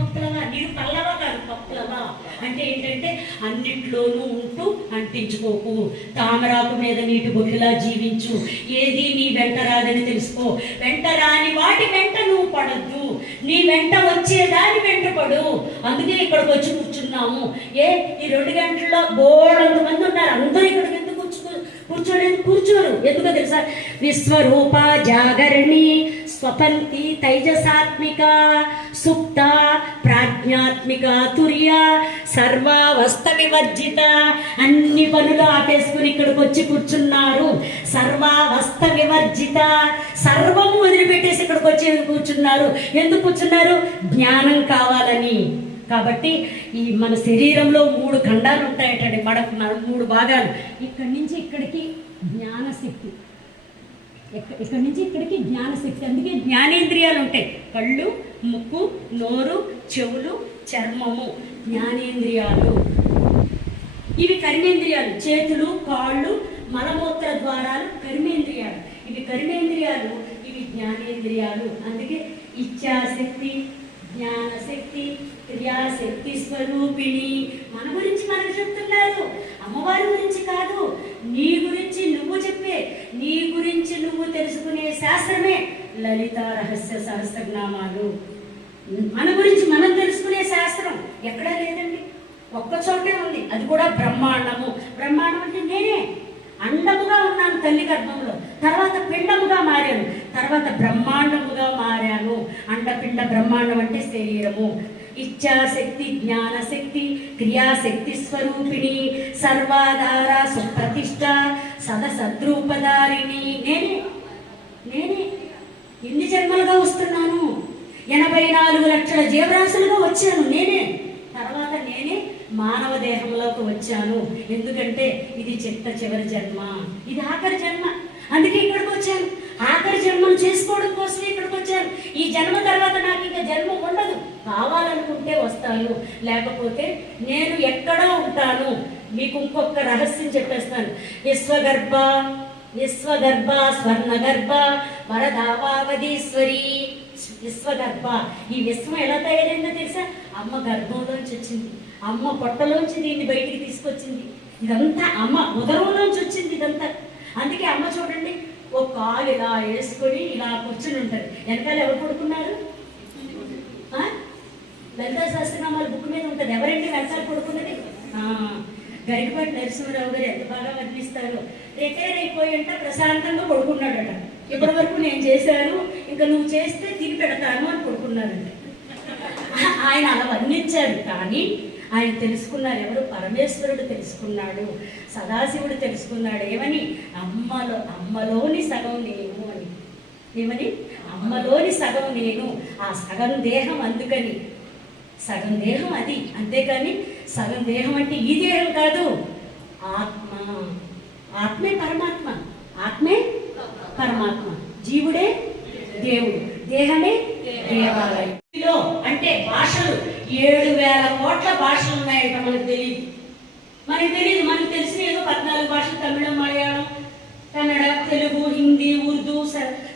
పప్పులవా, నీరు పల్లవా కాదు పప్పులవా. అంటే ఏంటంటే అన్నిట్లోనూ ఉంటూ అంటించుకోకు, తామరాకు మీద నీటి బొట్టులా జీవించు, ఏది నీ వెంట రాదని తెలుసుకో, వెంట రాని వాటి వెంట నువ్వు పడద్దు, నీ వెంట వచ్చేదాని వెంట పడు. అందుకే ఇక్కడికి వచ్చి కూర్చున్నాము. ఈ 2 గంటల్లో బోళ్ళంత మంది ఉన్నారు, అందరూ ఇక్కడికి ఎందుకు కూర్చోరు? ఎందుకో తెలుసా? విశ్వరూప జాగరణి స్వపంతి తైజసాత్మిక సుప్త ప్రాజ్ఞాత్మిక తుర్య సర్వావస్థ వివర్జిత. అన్ని పనులు ఆపేసుకుని ఇక్కడికి వచ్చి కూర్చున్నారు. సర్వావస్థ వివర్జిత, సర్వము వదిలిపెట్టేసి ఇక్కడికి వచ్చి కూర్చున్నారు. ఎందుకు కూర్చున్నారు? జ్ఞానం కావాలని. కాబట్టి ఈ మన శరీరంలో 3 ఖండాలు ఉంటాయటండి, మనకు 3 భాగాలు. ఇక్కడి నుంచి ఇక్కడికి జ్ఞానశక్తి, ఇక్కడి నుంచి ఇక్కడికి జ్ఞానశక్తి. అందుకే జ్ఞానేంద్రియాలు ఉంటాయి. కళ్ళు, ముక్కు, నోరు, చెవులు, చర్మము జ్ఞానేంద్రియాలు. ఇవి కర్మేంద్రియాలు. చేతులు, కాళ్ళు, మలమూత్ర ద్వారాలు కర్మేంద్రియాలు. ఇవి కర్మేంద్రియాలు, ఇవి జ్ఞానేంద్రియాలు. అందుకే ఇచ్ఛాశక్తి, జ్ఞానశక్తి, క్రియాశక్తి స్వరూపిణి. మన గురించి మనకు చెప్తున్నారు, అమ్మవారి గురించి కాదు. నీ గురించి నువ్వు చెప్పే, నీ గురించి నువ్వు తెలుసుకునే శాస్త్రమే లలిత రహస్య సహస్రనామాలు. మన గురించి మనం తెలుసుకునే శాస్త్రం ఎక్కడా లేదండి, ఒక్క చోటే ఉంది. అది కూడా బ్రహ్మాండము. బ్రహ్మాండం అంటే నేనే. అండముగా ఉన్నాను తల్లి గర్భంలో, తర్వాత పిండముగా మారాను, తర్వాత బ్రహ్మాండముగా మారాను. అండపిండ బ్రహ్మాండం అంటే శరీరము. ఇచ్ఛాశక్తి, జ్ఞానశక్తి, క్రియాశక్తి స్వరూపిణి, సర్వాధార సుప్రతిష్ట సదసద్రూపధారిణి. నేనే ఎన్ని జన్మలుగా వస్తున్నాను? 84 లక్షల జీవరాశులుగా వచ్చాను నేనే. తర్వాత నేనే మానవ దేహంలోకి వచ్చాను. ఎందుకంటే ఇది చివరి జన్మ, ఇది ఆఖరి జన్మ. అందుకే ఇక్కడికి వచ్చాను. ఆఖరి జన్మను చేసుకోవడం కోసమే ఇక్కడికి వచ్చాను. ఈ జన్మ తర్వాత నాకు ఇంకా జన్మ ఉండదు. కావాలనుకుంటే వస్తాను, లేకపోతే నేను ఎక్కడో ఉంటాను. మీకు ఇంకొక రహస్యం చెప్పేస్తాను. విశ్వగర్భ స్వర్ణగర్భ వరదావావధీశ్వరి. విశ్వగర్భ, ఈ విశ్వం ఎలా తయారైందో తెలుసా? అమ్మ గర్భంలోంచి వచ్చింది, అమ్మ పొట్టలోంచి దీన్ని బయటికి తీసుకొచ్చింది. ఇదంతా అమ్మ ఉదరంలోంచి వచ్చింది ఇదంతా. అందుకే అమ్మ చూడండి, ఒక కాలు ఇలా వేసుకొని ఇలా కూర్చుని ఉంటారు. వెనకాల ఎవరు పడుకున్నారు? లలితా సహస్రనామాల బుక్ మీద ఉంటుంది. ఎవరండి వెనకాల పడుకున్నది? గరికపాటి నరసింహరావు గారు ఎంత బాగా వర్ణిస్తారు. రిటైర్ అయిపోయి అంట ప్రశాంతంగా పడుకున్నాడట. ఇప్పటి వరకు నేను చేశాను, ఇంకా నువ్వు చేస్తే తిని పెడతాను అని పడుకున్నాడంట. ఆయన అలా వర్ణించారు. కానీ ఆయన తెలుసుకున్నారు ఎవరు? పరమేశ్వరుడు తెలుసుకున్నాడు, సదాశివుడు తెలుసుకున్నాడు. ఏమని? అమ్మలోని సగం నేను అని. ఏమని? అమ్మలోని సగం నేను. ఆ సగం దేహం, అందుకని సగం దేహం అది. అంతేకాని సగం దేహం అంటే ఈ దేహం కాదు, ఆత్మ. ఆత్మే పరమాత్మ, ఆత్మే పరమాత్మ, జీవుడే దేవుడు, దేహమే దేవాలయం. అంటే భాషలు 7,000 కోట్ల భాషలు ఉన్నాయట. మనకు తెలియదు. మనకు తెలిసిన ఏదో 14 భాషలు, తమిళం, మలయాళం, కన్నడ, తెలుగు, హిందీ, ఉర్దూ,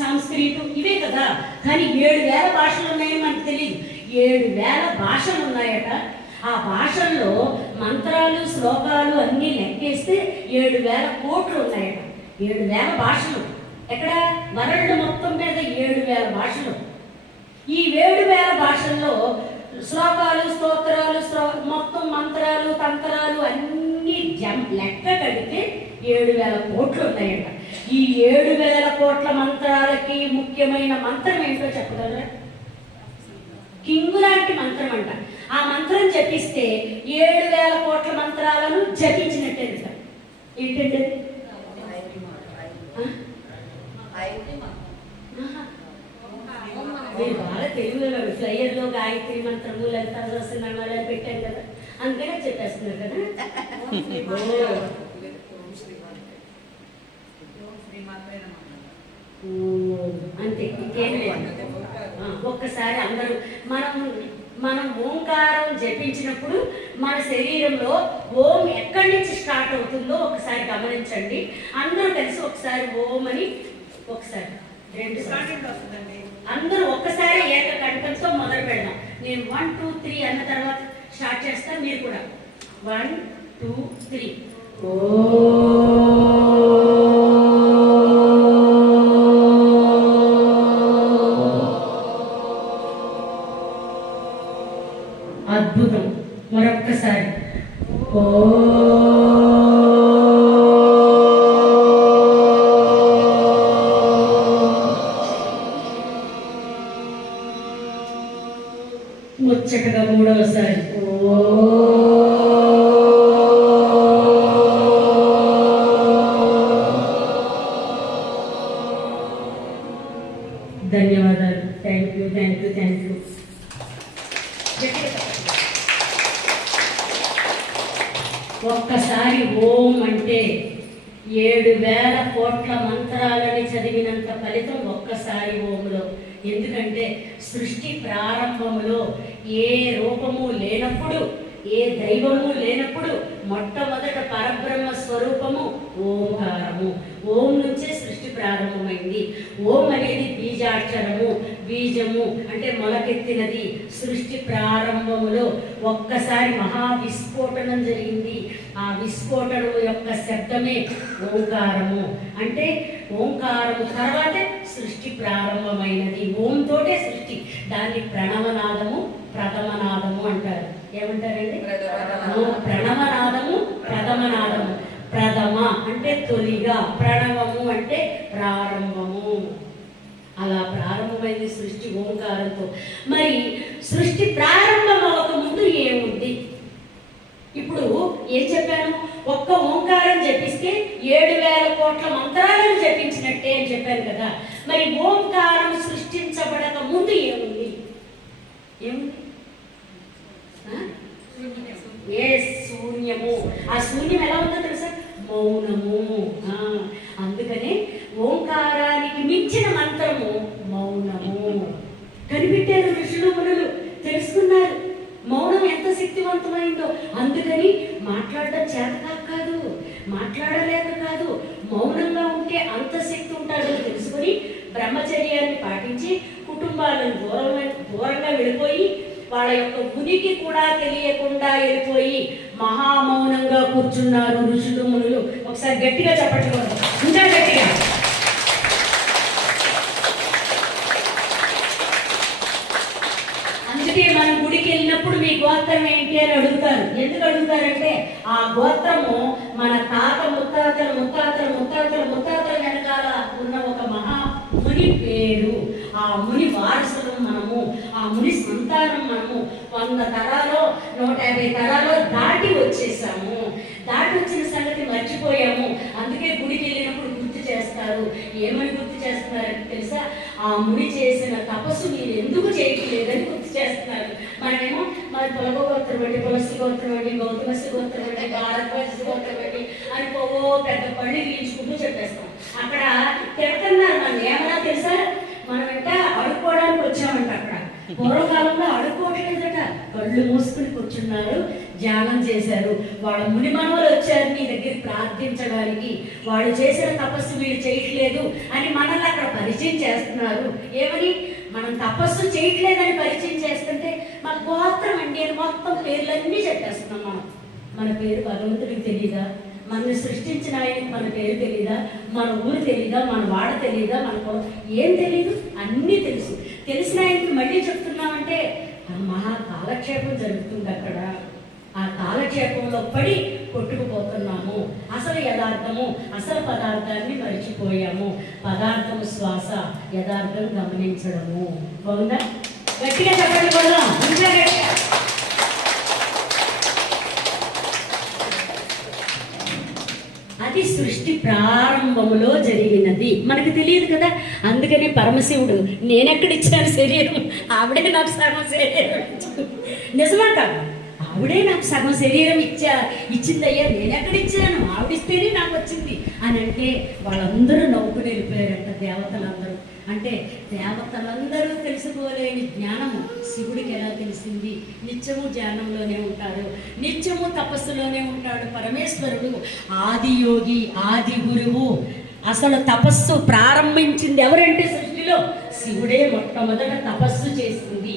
సంస్కృతం, ఇవే కదా. కానీ 7,000 భాషలు ఉన్నాయని మనకు తెలియదు. 7,000 భాషలు ఉన్నాయట. ఆ భాషల్లో మంత్రాలు, శ్లోకాలు అన్నీ లెక్కేస్తే 7,000 కోట్లు ఉన్నాయట. 7,000 భాషలు. ఎక్కడ? వరల్డ్ మొత్తం మీద 7,000 భాషలు. ఈ 7,000 భాషల్లో శ్లోకాలు, స్తోత్రాలు, మొత్తం మంత్రాలు, తంత్రాలు అన్నీ లెక్క కడితే 7,000 కోట్లు ఉన్నాయట. ఈ 7,000 కోట్ల మంత్రాలకి ముఖ్యమైన మంత్రం ఏంటో చెప్పగలరా? కింగు లాంటి మంత్రం అంట. ఆ మంత్రం జపిస్తే 7,000 కోట్ల మంత్రాలను జపించినట్టే. ఏంటంటే మీరు బాగా తెలుగులో ఫ్లైయర్లో గాయత్రి మంత్రము, లలితా సహస్రనామాలు పెట్టాను కదా, అందుకనే చెప్పేస్తున్నారు కదా. అంతే, ఇంకేం లేదు. ఒక్కసారి అందరూ మనం ఓంకారం జపించినప్పుడు మన శరీరంలో ఓం ఎక్కడి నుంచి స్టార్ట్ అవుతుందో ఒకసారి గమనించండి. అందరూ కలిసి ఒకసారి ఓం అని, ఒకసారి 2 సార్లు వస్తుందండి. అందరూ ఒక్కసారి ఏకకంఠంతో మొదలు పెడదాం. నేను 1 2 3 అన్న తర్వాత స్టార్ట్ చేస్తాను. మీరు కూడా 1 2 3. అద్భుతం. మరొక్కసారి ముచ్చటగా మూడవసారి ధన్యవాదాలు. Thank you thank you thank you. ఒక్కసారి ఓం అంటే 7,000 కోట్ల మంత్రాలని చదివినంత ఫలితం ఒక్కసారి ఓంలో. ఎందుకంటే సృష్టి ప్రారంభంలో ఏ రూపము లేనప్పుడు, ఏ దైవము లేనప్పుడు మొట్టమొదట పరబ్రహ్మ స్వరూపము ఓంకారము. ఓం నుంచే సృష్టి ప్రారంభమైంది. ఓం అనేది బీజాక్షరము, బీజము అంటే మొలకెత్తినది. సృష్టి ప్రారంభములో ఒక్కసారి మహావిస్ఫోటనం జరిగింది. ఆ విస్ఫోటనం యొక్క శబ్దమే ఓంకారము. అంటే ఓంకారము తర్వాతే సృష్టి ప్రారంభమైనది. ఓంతోటే సృష్టి. దాన్ని ప్రణవనాదము, ప్రథమనాదము అంటారు. ఏమంటారండి? ప్రణవనాదము, ప్రథమనాదము. ప్రథమ అంటే తొలిగా, ప్రణవము అంటే ప్రారంభము. అలా ప్రారంభమైంది సృష్టి ఓంకారంతో. మరి సృష్టి ప్రారంభం అవ్వక ముందు ఏముంది? ఇప్పుడు ఏం చెప్పాను? ఒక్క ఓంకారం జపిస్తే 7,000 కోట్ల మంత్రాలను జపించినట్టే అని చెప్పాను కదా. మరి ఓంకారం సృష్టించబడక ముందు ఏముంది? ఏముంది? ఏ శూన్యము. ఆ శూన్యం ఎలా ఉందో తెలుసా? మౌనము. అందుకనే ఓంకారానికి మించిన మంత్రము మౌనము. కనిపెట్టారు ఋషులు మునులు, తెలుసుకున్నారు మౌనం ఎంత శక్తివంతమైందో. అందుకని మాట్లాడడం చేత కాదు, మాట్లాడలేక కాదు, మౌనంగా ఉంటే అంత శక్తి ఉంటాడో తెలుసుకొని బ్రహ్మచర్యాన్ని పాటించి కుటుంబాలను దూరంగా వెళ్ళిపోయి వాళ్ళ యొక్క ఉనికి కూడా తెలియకుండా వెళ్ళిపోయి మహామౌనంగా కూర్చున్నారు ఋషులు మునులు. ఒకసారి గట్టిగా చెప్పట్లేదు, ఇంకా గట్టిగా. అందుకే మనం గుడికి వెళ్ళినప్పుడు మీ గోత్రం ఏంటి అని అడుగుతారు. ఎందుకు అడుగుతారంటే ఆ గోత్రము మన తాత ముత్తాతల ముత్తాతల ముత్తాతల ముత్తాతల వెనకాల ఉన్న ఒక మహా ముని పేరు. ఆ ముని వారసులు మనము, ఆ ముని సంతానం మనము. 100 తరాలో 150 తరాలో దాటి వచ్చేసాము. దాటి వచ్చిన సంగతి మర్చిపోయాము. అందుకే గుడికి వెళ్ళినప్పుడు గుర్తు చేస్తారు. ఏమని గుర్తు చేస్తున్నారంటే తెలుసా? ఆ ముని చేసిన తపస్సు మీరు ఎందుకు చేయట్లేదని గుర్తు చేస్తున్నారు. మనమేమో మరి పొలగ గోత్రం బట్టి, పులసి గోత్రం బట్టి, గౌతమసి గోత్రం బట్టి, భారద్వాజ గోత్రం బట్టి అని పెద్ద పళ్ళు గీయించుకుంటూ చెప్పేస్తాం. అక్కడ తిడుతున్నారు మనం. ఏమన్నా తెలుసా? మనమంట అడుక్కోవడానికి వచ్చామంట. అక్కడ పూర్వకాలంలో అడుక్కోవట్లేదట, కళ్ళు మూసుకుని కూర్చున్నారు, ధ్యానం చేశారు. వాళ్ళ ముని మనవలు వచ్చారు నీ దగ్గర ప్రార్థించడానికి. వాళ్ళు చేసిన తపస్సు వీళ్ళు చేయట్లేదు అని మనల్ని అక్కడ పరిచయం చేస్తున్నారు. ఏమని? మనం తపస్సు చేయట్లేదని పరిచయం చేస్తుంటే మన గోత్రం అండి అని మొత్తం పేర్లన్నీ చెప్పేస్తున్నాం. మన పేరు భగవంతుడికి తెలీదా? మనల్ని సృష్టించిన ఆయనకి మన పేరు తెలీదా? మన ఊరు తెలీదా? మన వాడ తెలీదా? మన ఏం తెలీదు? అన్నీ తెలుసు. తెలిసిన ఆయనకి మళ్ళీ చెప్తున్నామంటే మహా కాలక్షేపం జరుగుతుంది అక్కడ. ఆ కాలక్షేపంలో పడి కొట్టుకుపోతున్నాము. అసలు యథార్థము, అసలు పదార్థాన్ని మరిచిపోయాము. పదార్థము శ్వాస, యథార్థం గమనించడము. బాగుందా? గట్టిగా చెప్పండి. కూడా ఇంకా గట్టిగా. అది సృష్టి ప్రారంభములో జరిగినది. మనకు తెలియదు కదా. అందుకని పరమశివుడు నేనెక్కడిచ్చాను శరీరం, ఆవిడే నాకు సగం శరీరం నిజమా కాదు? ఆవిడే నాకు సగం శరీరం ఇచ్చిందయ్యా, నేనెక్కడిచ్చాను, ఆవిడిస్తేనే నాకు వచ్చింది అని అంటే వాళ్ళందరూ నవ్వుకుని వెళ్ళిపోయారంట దేవతలందరూ. అంటే దేవతలందరూ తెలుసుకోలేని జ్ఞానము శివుడికి ఎలా తెలిసింది? నిత్యము ధ్యానంలోనే ఉంటాడు, నిత్యము తపస్సులోనే ఉంటాడు పరమేశ్వరుడు. ఆది యోగి, ఆది గురువు. అసలు తపస్సు ప్రారంభించింది ఎవరంటే సృష్టిలో శివుడే మొట్టమొదట తపస్సు చేసింది.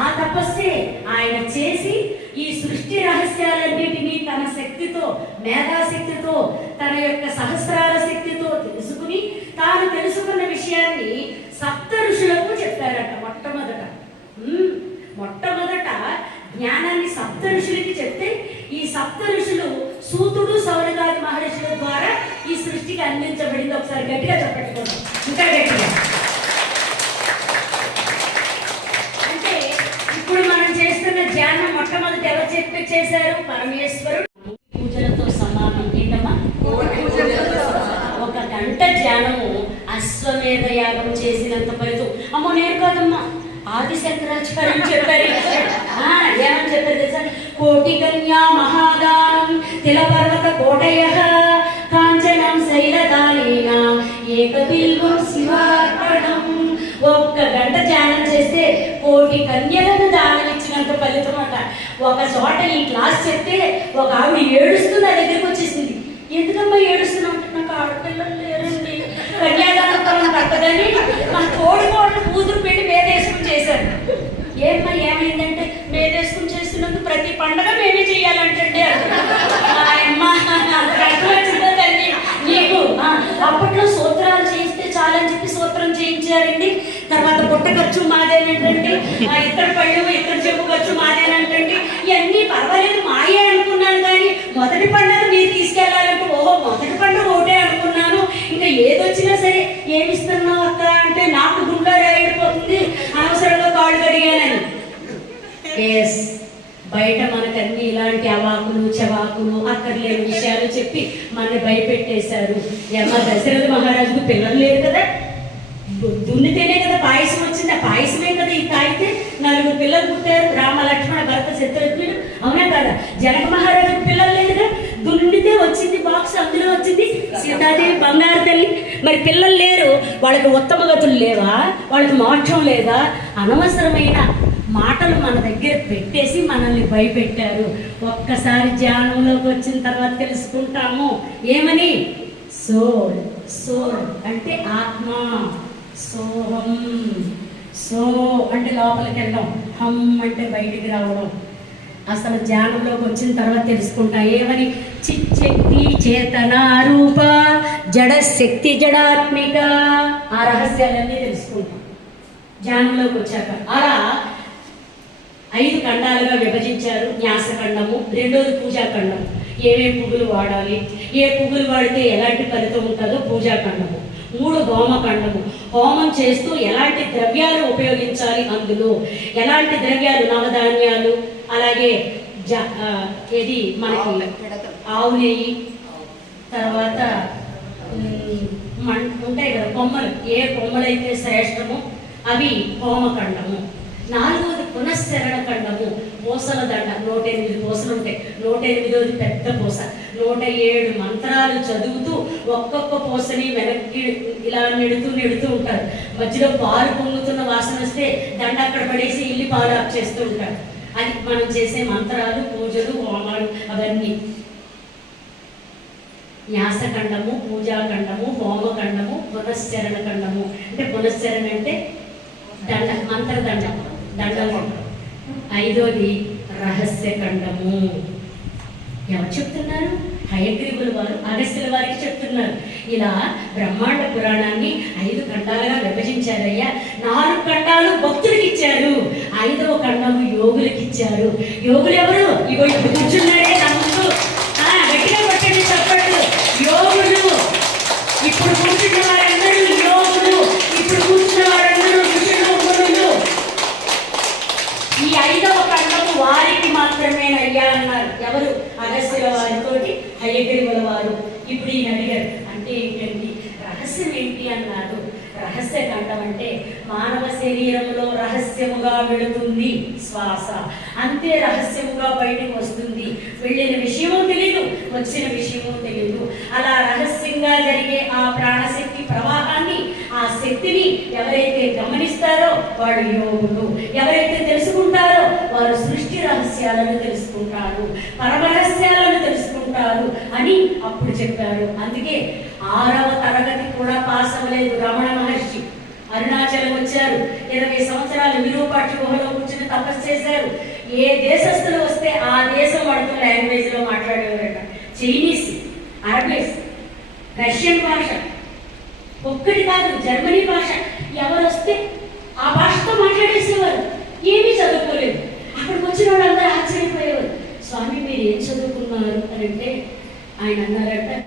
ఆ తపస్సే ఆయన చేసి ఈ సృష్టి రహస్యాలన్నిటినీ తన శక్తితో, మేధాశక్తితో, తన యొక్క సహస్రాల శక్తితో తెలుసుకుని తాను తెలుసుకున్న విషయాన్ని సప్త ఋషులకు చెప్పారట. మొట్టమొదట జ్ఞానాన్ని సప్త ఋషులకి చెప్తే ఈ సప్త ఋషులు సూతుడు, సౌనకాది మహర్షుల ద్వారా ఈ సృష్టికి అందించబడింది. ఒకసారి గట్టిగా చెప్పట్టుకోండి, ఇంకా గట్టిగా. అంటే ఇప్పుడు మనం చేస్తున్న ధ్యానం మొట్టమొదటి ఎవరు చేశారు? పరమేశ్వరుడు. పూజలతో సమానం. ఏంటమ్మా? ఒక గంట ధ్యానము అశ్వమేధ యాగం చేసినంత ఫలితం. అమ్మో నేను కాదమ్మా, ఆది శంకరాచార్యం చెప్పారు. ఏమని చెప్పారు తెలుసా? కోటి కన్యా మహాదానం తిలపర్వత కోటయ కాంచనం శైలదానేన ఏకబిల్వం శివార్పణం. ఒక్క గంట ధ్యానం చేస్తే కోటి కన్యలను దానం ఇచ్చినంత ఫలితం అట. ఒక చోట ఈ క్లాస్ చెప్తే ఒక ఆవిడ ఏడుస్తుంది, నా దగ్గరికి వచ్చేసింది. ఎందుకమ్మా ఏడుస్తున్నావు అంటే, నాకు ఆడపిల్లలు లేరండి, కన్యాదానం కట్టదని మా తోడుకోవడం కూతురు పెళ్లి మేదేసుకుని చేశారు. ఏమ్మా ఏమైందంటే, మేదేసుకుని చేస్తున్నందుకు ప్రతి పండగ మేమే చెయ్యాలంటే అమ్మా కష్టం వచ్చిందో తల్లి నీకు. అప్పట్లో సూత్రాలు చేయిస్తే చాలని చెప్పి సూత్రం చేయించారండి. తర్వాత పుట్ట ఖర్చు మాదేనంటండి, ఇద్దరు పళ్ళు ఇద్దరు చెప్పు ఖర్చు మాదేనంటండి. ఇవన్నీ పర్వాలేదు మాయే అనుకున్నాను, కానీ మొదటి పండుగ మీరు తీసుకెళ్లాలంటే ఓహో మొదటి పండుగ ఒకటే అనుకున్నాను. ఇంకా ఏదొచ్చినా సరే ఏమిస్తున్నావు అక్క అంటే, నాకు గుండె రేగిపోతుంది, అనవసరంగా కాళ్ళు కడిగానని. ఎస్, బయట మనకన్నీ ఇలాంటి అవాకులు చెవాకులు అక్కర్లేని విషయాలు చెప్పి మనల్ని భయపెట్టేశారు. దశరథ మహారాజుకు పిల్లలు లేరు కదా, దున్నితేనే కదా పాయసం వచ్చింది, ఆ పాయసమే కదా ఈ తాగితే 4 పిల్లలు పుట్టారు. రామ లక్ష్మణ భరత శత్రుఘ్నులు, అవునా కదా? జనక మహారాజుకు పిల్లలు లేదు కదా, దున్నితే వచ్చింది బాక్స్, అందులో వచ్చింది సీతాదేవి బంగారు తల్లి. మరి పిల్లలు లేరు, వాళ్ళకి ఉత్తమ గతులు లేవా? వాళ్ళకి మోక్షం లేదా? అనవసరమైన మాటలు మన దగ్గర పెట్టేసి మనల్ని భయపెట్టారు. ఒక్కసారి ధ్యానంలోకి వచ్చిన తర్వాత తెలుసుకుంటాము ఏమని. సోల్ అంటే ఆత్మ, సోహం. సో అంటే లోపలికి వెళ్ళడం, హమ్ అంటే బయటికి రావడం. అసలు ధ్యానంలోకి వచ్చిన తర్వాత తెలుసుకుంటా ఏమని. చిచ్చక్తి చేతన రూప జడ శక్తి జడాత్మిక. ఆ రహస్యాలన్నీ తెలుసుకుంటాం ధ్యానంలోకి వచ్చాక. అలా 5 ఖండాలుగా విభజించారు. న్యాసఖండము, రెండోది పూజాఖండము. ఏమేమి పువ్వులు వాడాలి, ఏ పువ్వులు వాడితే ఎలాంటి ఫలితం ఉంటుందో పూజాఖండము. 3 హోమఖండము, హోమం చేస్తూ ఎలాంటి ద్రవ్యాలు ఉపయోగించాలి, అందులో ఎలాంటి ద్రవ్యాలు, నవధాన్యాలు, అలాగే ఏది మనకి ఆవు నెయ్యి, తర్వాత ఉంటాయి కదా కొమ్మలు, ఏ కొమ్మలైతే శ్రేష్టమో అవి హోమఖండము. 4వది పునశ్చరణ ఖండము, పూసల దండ. 108 పూసలు ఉంటాయి. 108వది పెద్ద పూస. 107 మంత్రాలు చదువుతూ ఒక్కొక్క పూసని వెనక్కి ఇలా నెడుతూ ఉంటారు. మధ్యలో పాలు పొంగుతున్న వాసన వస్తే దండ అక్కడ పడేసి ఇల్లి పాలు ఆఫ్ చేస్తూ ఉంటారు. అది మనం చేసే మంత్రాలు, పూజలు, హోమాలు అవన్నీ. న్యాసఖండము, పూజాఖండము, హోమఖండము, పునశ్చరణ ఖండము. అంటే పునశ్చరణ అంటే దండ, మంత్రదండ, దండలు. 5వది రహస్య ఖండము. ఎవరు చెప్తున్నారు? హయగ్రీవుల వారు అగస్త్యుల వారికి చెప్తున్నారు. ఇలా బ్రహ్మాండ పురాణాన్ని 5 ఖండాలుగా విభజించారయ్యా. 4 ఖండాలు భక్తులకి ఇచ్చారు, 5వ ఖండము యోగులకి ఇచ్చారు. యోగులు ఎవరు? ఇగో ఇప్పుడు కూర్చున్నారే నమ్ముతూ గట్టిగా పట్టండి చెప్పట్లు. యోగులు, ఇప్పుడు కూర్చున్న వారందరూ యోగులు, ఇప్పుడు కూర్చున్న వారందరూ ఋషులు, మునులు. ఈ 5వ ఖండము వారికి మాత్రమేనయ్యా అన్నారు. ఎవరు? అగస్త్యుల వారితోటి హయగ్రీవుల వారు. ఇప్పుడు ఈయన అడిగారు, అంటే ఏంటండి రహస్యం ఏంటి అన్నారు. రహస్య ఖండం అంటే మానవ శరీరంలో రహస్యముగా వెళుతుంది శ్వాస, అంతే రహస్యముగా బయటకు వస్తుంది. వెళ్ళిన విషయము తెలీదు, వచ్చిన విషయము తెలీదు. అలా రహస్యంగా జరిగే ఆ ప్రాణశక్తి ప్రవాహాన్ని, ఆ శక్తిని ఎవరైతే గమనిస్తారో వాడు యోగులు. ఎవరైతే తెలుసుకుంటారో వారు సృష్టి రహస్యాలను తెలుసుకుంటారు, పరమరహస్యాలను తెలుసుకుంటారు అని అప్పుడు చెప్పారు. అందుకే 6వ తరగతి కూడా పాస్ అవ్వలేదు రమణ మహర్షి. అరుణాచలం వచ్చారు, 20 సంవత్సరాలు విరూపాక్ష గుహలో కూర్చుని తపస్సు చేశారు. ఏ దేశస్తులు వస్తే ఆ దేశం వాడితో లాంగ్వేజ్లో మాట్లాడేవారట. చైనీస్, అరబీస్, రష్యన్ భాష, ఒక్కటి కాదు జర్మనీ భాష. ఎవరు వస్తే ఆ భాషతో మాట్లాడేసేవారు. ఏమీ చదువుకోలేదు. అక్కడికి వచ్చిన వాళ్ళందరూ ఆశ్చర్యపోయేవారు. స్వామి మీరు ఏం చదువుకున్నారు అని అంటే ఆయన అన్నారట,